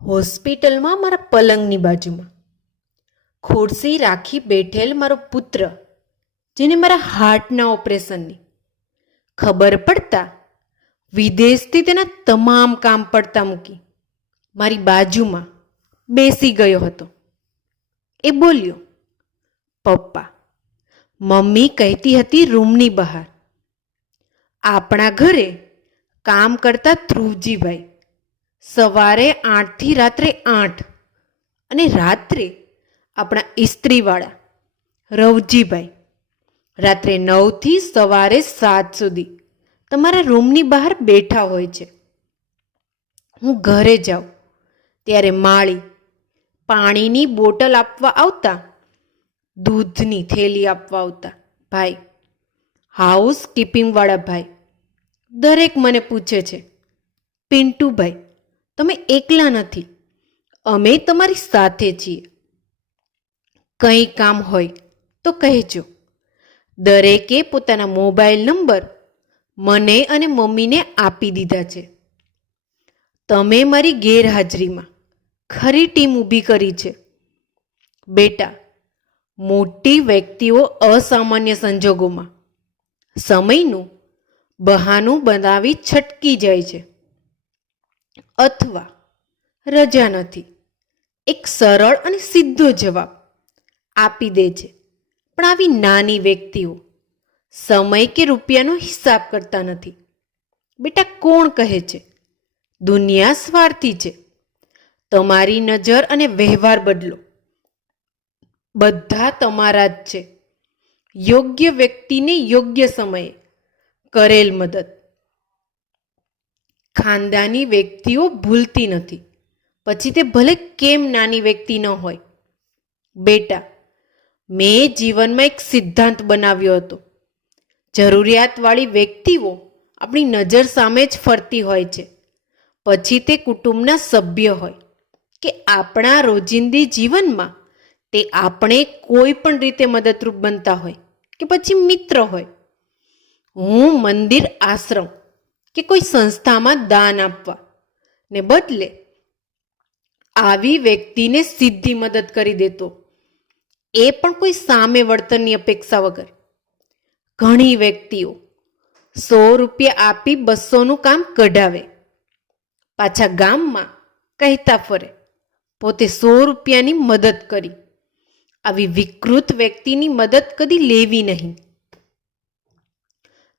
હોસ્પિટલમાં મારા પલંગની બાજુમાં. ખુરશી રાખી બેઠેલ મારો પુત્ર, જેને મારા હાર્ટના ઓપરેશનની ખબર પડતા વિદેશથી તેના તમામ કામ પડતા મૂકી મારી બાજુમાં બેસી ગયો હતો. એ બોલ્યો, પપ્પા, મમ્મી કહેતી હતી રૂમની બહાર. આપણા ઘરે કામ કરતા ધ્રુવજીભાઈ સવારે આઠથી રાત્રે આઠ અને રાત્રે આપણા ઇસ્ત્રીવાળા રવજીભાઈ. રાત્રે નવથી સવારે સાત સુધી તમારા રૂમની બહાર બેઠા હોય છે. હું ઘરે જાઉં. ત્યારે માળી પાણીની બોટલ આપવા આવતા, દૂધની થેલી આપવા આવતા. ભાઈ હાઉસ કીપિંગવાળા ભાઈ, દરેક મને પૂછે છે, પિન્ટુભાઈ તમે એકલા નથી. અમે તમારી સાથે છીએ. કંઈ કામ હોય તો કહેજો. દરેકે પોતાના મોબાઈલ નંબર મને અને મમ્મીને આપી દીધા છે. તમે મારી ગેરહાજરીમાં ખરી ટીમ ઊભી કરી છે. બેટા, મોટી વ્યક્તિઓ અસામાન્ય સંજોગોમાં સમયનું બહાનું બનાવી છટકી જાય છે. અથવા રજા નથી. એક સરળ અને સીધો જવાબ આપી દે છે. પણ આવી નાની વ્યક્તિઓ સમય કે રૂપિયાનો હિસાબ કરતા નથી. બેટા, કોણ કહે છે? દુનિયા સ્વાર્થી છે. તમારી નજર અને વ્યવહાર બદલો. બધા તમારા જ છે. યોગ્ય વ્યક્તિને યોગ્ય સમયે કરેલ મદદ. ખાનદાની વ્યક્તિઓ ભૂલતી નથી. પછી તે ભલે કેમ નાની વ્યક્તિ ન હોય. બેટા, મેં જીવનમાં એક સિદ્ધાંત બનાવ્યો હતો. જરૂરિયાતવાળી વ્યક્તિઓ આપણી નજર સામે જ ફરતી હોય છે. પછી તે કુટુંબના સભ્ય હોય કે આપણા રોજિંદી જીવનમાં તે આપણે કોઈ પણ રીતે મદદરૂપ બનતા હોય કે પછી મિત્ર હોય. હું મંદિર આશ્રમ કે કોઈ સંસ્થામાં દાન આપવા. ને બદલે આવી વ્યક્તિને સીધી મદદ કરી દેતો. એ પણ કોઈ સામે વળતરની અપેક્ષા વગર. ઘણી વ્યક્તિઓ સો રૂપિયા આપી બસોનું કામ કઢાવે. પાછા ગામમાં કહેતા ફરે, પોતે સો રૂપિયાની મદદ કરી. આવી વિકૃત વ્યક્તિની મદદ કદી લેવી નહીં.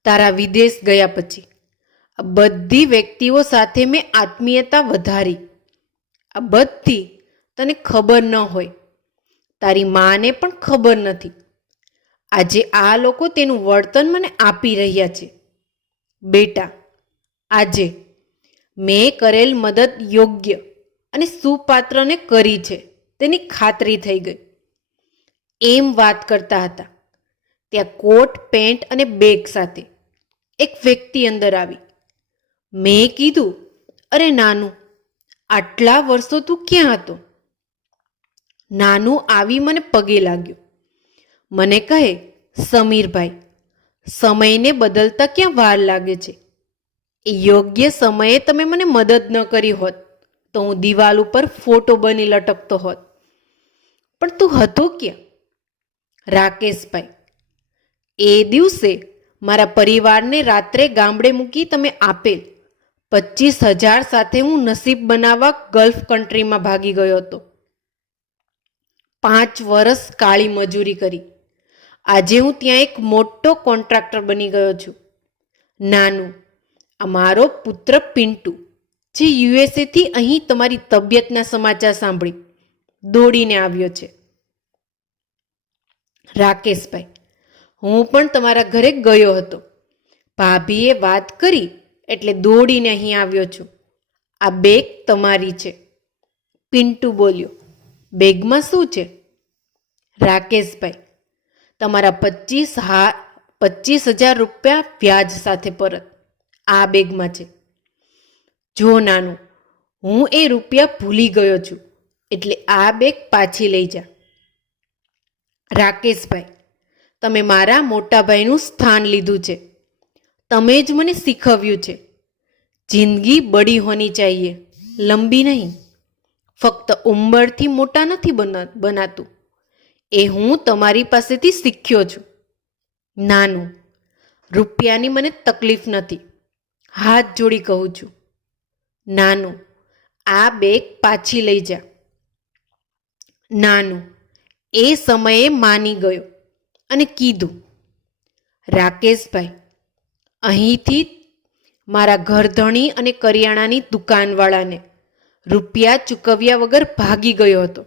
તારા વિદેશ ગયા પછી બધી વ્યક્તિઓ સાથે મેં આત્મીયતા વધારી. આ બધી તને ખબર ન હોય. તારી માને પણ ખબર નથી. આજે આ લોકો તેનું વર્તન મને આપી રહ્યા છે. બેટા, આજે મેં કરેલ મદદ યોગ્ય અને સુપાત્રને કરી છે. તેની ખાતરી થઈ ગઈ. એમ વાત કરતા હતા. ત્યાં કોટ, પેન્ટ અને બેગ સાથે એક વ્યક્તિ અંદર આવી. મેં કીધું, અરે નાનું, આટલા વર્ષો તું ક્યાં હતો? નાનું આવી મને પગે લાગ્યું. મને કહે, સમીરભાઈ, સમયને બદલતા ક્યાં વાર લાગે છે? યોગ્ય સમયે તમે મને મદદ ન કરી હોત તો હું દિવાલ ઉપર ફોટો બની લટકતો હોત. પણ તું હતો ક્યાં? રાકેશભાઈ, એ દિવસે મારા પરિવારને રાત્રે ગામડે મૂકી તમે આપેલ પચીસ હજાર સાથે હું નસીબ બનાવવા ગલ્ફ કન્ટ્રીમાં ભાગી ગયો હતો. પાંચ વર્ષ કાળી મજૂરી કરી. આજે હું ત્યાં એક મોટો કોન્ટ્રાક્ટર બની ગયો છું. નાનું. આ મારો પુત્ર પિન્ટુ, જે યુએસએથી અહીં તમારી તબિયતના સમાચાર સાંભળી દોડીને આવ્યો છે. રાકેશભાઈ, હું પણ તમારા ઘરે ગયો હતો. ભાભીએ વાત કરી એટલે દોડીને અહીં આવ્યો છું. આ બેગ તમારી છે. પિન્ટુ બોલ્યો બેગમાં શું છે? રાકેશભાઈ, તમારા પચીસ હા, પચીસ હજાર રૂપિયા વ્યાજ સાથે પરત. આ બેગમાં છે. જો નાનું, હું એ રૂપિયા ભૂલી ગયો છું, એટલે આ બેગ પાછી લઈ જા. રાકેશભાઈ, તમે મારા મોટાભાઈનું સ્થાન લીધું છે. તમે જ મને શીખવ્યું છે. જિંદગી બડી હોની ચાહીએ, લંબી નહીં. ફક્ત ઉંમરથી મોટા નથી બના, બનાતું. એ હું તમારી પાસેથી શીખ્યો છું. નાનું, રૂપિયાની મને તકલીફ નથી. હાથ જોડી કહું છું. નાનું, આ બેગ પાછી લઈ જા. નાનું, એ સમયે માની ગયો અને કીધું, રાકેશભાઈ અહીંથી મારા ઘરધણી અને કરિયાણાની દુકાનવાળાને રૂપિયા ચૂકવ્યા વગર ભાગી ગયો હતો.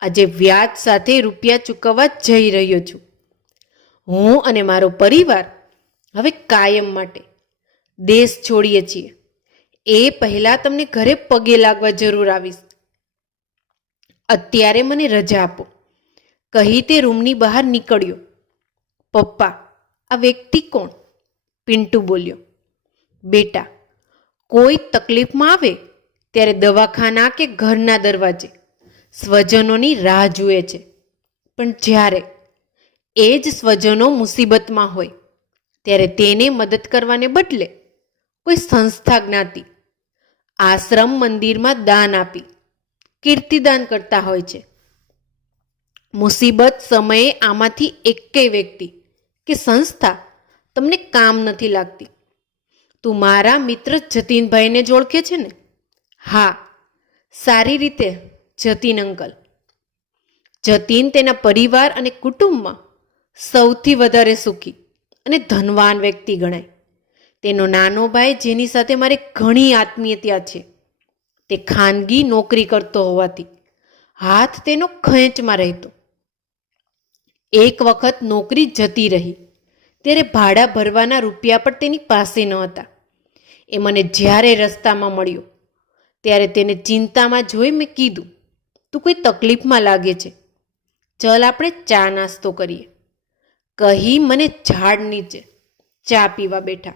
આજે વ્યાજ સાથે રૂપિયા ચૂકવવા જઈ રહ્યો છું. હું અને મારો પરિવાર હવે કાયમ માટે દેશ છોડીએ છીએ. એ પહેલાં તમને ઘરે પગે લાગવા જરૂર આવીશ. અત્યારે મને રજા આપો. કહી તે રૂમની બહાર નીકળ્યો. પપ્પા, આ વ્યક્તિ કોણ? પિન્ટુ બોલ્યો, બેટા, કોઈ તકલીફમાં આવે ત્યારે દવાખાના કે ઘરના દરવાજે સ્વજનોની રાહ જુએ છે. પણ જ્યારે એ જ સ્વજનો મુસીબતમાં હોય, ત્યારે તેને મદદ કરવાને બદલે કોઈ સંસ્થા જ્ઞાતિ આશ્રમ મંદિરમાં દાન આપી, કીર્તિદાન કરતા હોય છે. મુસીબત સમયે આમાંથી એકેય વ્યક્તિ કે સંસ્થા તમને કામ નથી લાગતી. તું મારા મિત્ર જતીનભાઈને જ ઓળખે છે ને? હા, સારી રીતે, જતીન અંકલ. જતીન તેના પરિવાર અને કુટુંબમાં સૌથી વધારે સુખી અને ધનવાન વ્યક્તિ ગણાય. તેનો નાનો ભાઈ જેની સાથે મારે ઘણી આત્મીયતા છે. તે ખાનગી નોકરી કરતો હોવાથી હાથ તેનો ખેંચમાં રહેતો. એક વખત નોકરી જતી રહી. ત્યારે ભાડા ભરવાના રૂપિયા પણ તેની પાસે ન હતા. એ મને જ્યારે રસ્તામાં મળ્યો, ત્યારે તેને ચિંતામાં જોઈ મેં કીધું, તું કોઈ તકલીફમાં લાગે છે. ચલ આપણે ચા નાસ્તો કરીએ. કહી મને ઝાડ નીચે ચા પીવા બેઠા.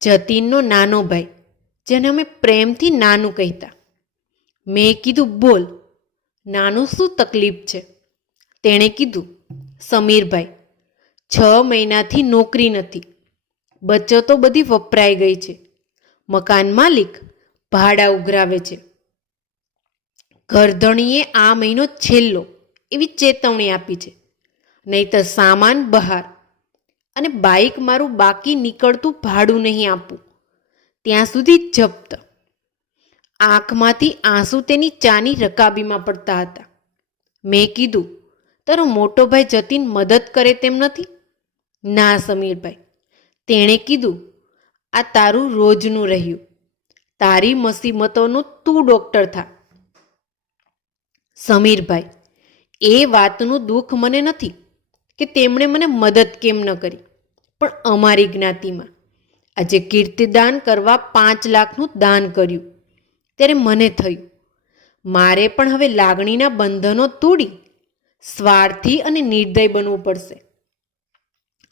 જતીનનો નાનો ભાઈ, જેને અમે પ્રેમથી નાનું કહેતા. મેં કીધું, બોલ, નાનું શું તકલીફ છે? તેણે કીધું, સમીરભાઈ છ મહિનાથી નોકરી નથી. બચતો બધી વપરાઈ ગઈ છે. મકાન માલિક ભાડા ઉઘરાવે છે. ઘરધણીએ આ મહિનો છેલ્લો એવી ચેતવણી આપી છે. નહીતર સામાન બહાર અને બાઇક મારું બાકી નીકળતું ભાડું નહીં આપવું. ત્યાં સુધી જપ્ત. આંખમાંથી આંસુ તેની ચાની રકાબીમાં પડતા હતા. મેં કીધું તારો મોટો ભાઈ જતીન મદદ કરે તેમ નથી? ના, સમીરભાઈ. તેણે કીધું, આ તારું રોજનું રહ્યું. તારી મસીમતોનું તું ડોક્ટર થા. સમીરભાઈ, એ વાતનું દુઃખ મને નથી કે તેમણે મને મદદ કેમ ન કરી, પણ અમારી જ્ઞાતિમાં. આજે કીર્તિદાન કરવા પાંચ લાખનું દાન કર્યું. ત્યારે મને થયું, મારે પણ હવે લાગણીના બંધનો તોડી સ્વાર્થી અને નિર્દય બનવું પડશે.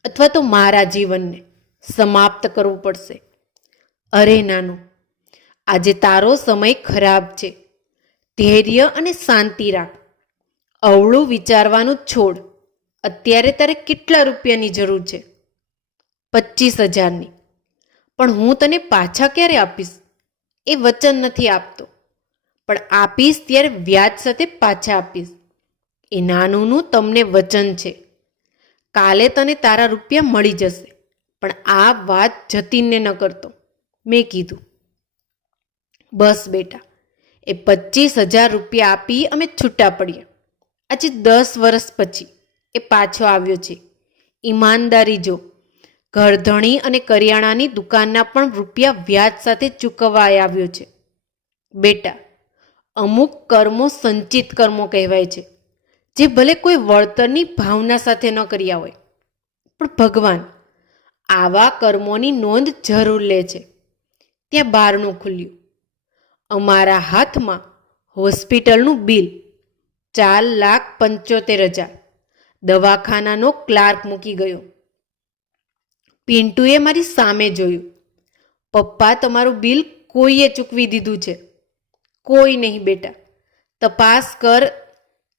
અથવા તો મારા જીવનને સમાપ્ત કરવું પડશે. અરે નાનું, આજે તારો સમય ખરાબ છે. ધૈર્ય અને શાંતિ રાખ. અવળું વિચારવાનું છોડ. અત્યારે તારે કેટલા રૂપિયાની જરૂર છે? પચીસ હજારની. પણ હું તને પાછા ક્યારે આપીશ? એ વચન નથી આપતો. પણ આપીશ ત્યારે વ્યાજ સાથે પાછા આપીશ. એ નાનુંનું તમને વચન છે. કાલે તને તારા રૂપિયા મળી જશે, પણ આ વાત જતીનને ન કરતો. મેં કીધું, બસ બેટા, એ પચીસ હજાર રૂપિયા આપી અમે છૂટા પડ્યા આજે દસ વર્ષ પછી એ પાછો આવ્યો છે. ઈમાનદારી જો, ઘરધણી અને કરિયાણાની દુકાનના પણ રૂપિયા વ્યાજ સાથે ચૂકવવા આવ્યો છે. બેટા, અમુક કર્મો સંચિત કર્મો કહેવાય છે. જે ભલે કોઈ વળતરની ભાવના સાથે ન કર્યા હોય, પણ ભગવાન આવા કર્મોની નોંધ જરૂર લે છે. ત્યાં બારણું ખુલ્યું. અમારા હાથમાં હોસ્પિટલનું બિલ ચાર લાખ પંચોતેર હજાર. દવાખાનાનો ક્લાર્ક મૂકી ગયો. પિન્ટુએ મારી સામે જોયું. પપ્પા, તમારું બિલ કોઈએ ચૂકવી દીધું છે? કોઈ નહીં બેટા. તપાસ કર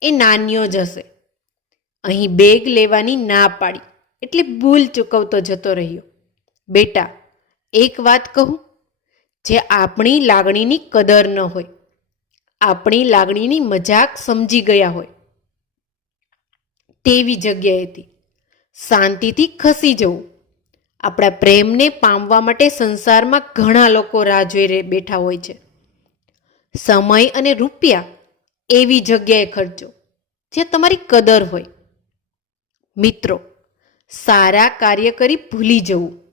એ નાનીઓ જ હશે. અહીં બેગ લેવાની ના પાડી, એટલે ભૂલ ચૂકવતો જતો રહ્યો. બેટા, એક વાત કહું, જે આપણી લાગણીની કદર ન હોય, આપણી લાગણીની મજાક સમજી ગયા હોય. તેવી જગ્યાએથી શાંતિથી ખસી જવું. આપણા પ્રેમને પામવા માટે સંસારમાં ઘણા લોકો રાહ જોઈ બેઠા હોય છે. સમય અને રૂપિયા એવી જગ્યાએ ખર્ચો. જે તમારી કદર હોય. મિત્રો સારા કાર્ય કરી ભૂલી જવું.